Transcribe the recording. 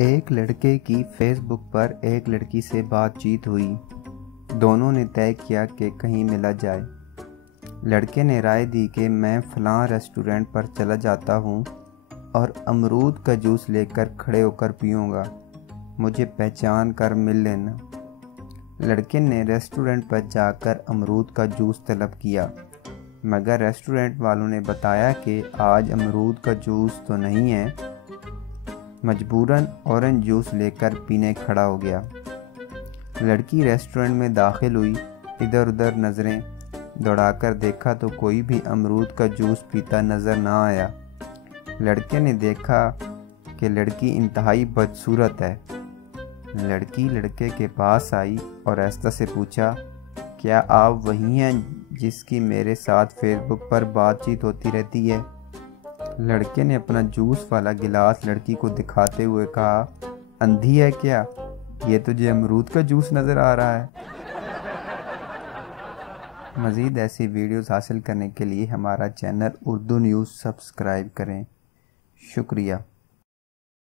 ایک لڑکے کی فیس بک پر ایک لڑکی سے بات چیت ہوئی۔ دونوں نے طے کیا کہ کہیں ملا جائے۔ لڑکے نے رائے دی کہ میں فلاں ریسٹورنٹ پر چلا جاتا ہوں اور امرود کا جوس لے کر کھڑے ہو کر پیوں گا، مجھے پہچان کر مل لینا۔ لڑکے نے ریسٹورنٹ پر جا کر امرود کا جوس طلب کیا، مگر ریسٹورنٹ والوں نے بتایا کہ آج امرود کا جوس تو نہیں ہے۔ مجبوراً اورنج جوس لے کر پینے کھڑا ہو گیا۔ لڑکی ریسٹورنٹ میں داخل ہوئی، ادھر ادھر نظریں دوڑا کر دیکھا تو کوئی بھی امرود کا جوس پیتا نظر نہ آیا۔ لڑکے نے دیکھا کہ لڑکی انتہائی بدصورت ہے۔ لڑکی لڑکے کے پاس آئی اور آہستہ سے پوچھا، کیا آپ وہی ہیں جس کی میرے ساتھ فیس بک پر بات چیت ہوتی رہتی ہے؟ لڑکے نے اپنا جوس والا گلاس لڑکی کو دکھاتے ہوئے کہا، اندھی ہے کیا؟ یہ تجھے امرود کا جوس نظر آ رہا ہے۔ مزید ایسی ویڈیوز حاصل کرنے کے لیے ہمارا چینل اردو نیوز سبسکرائب کریں۔ شکریہ۔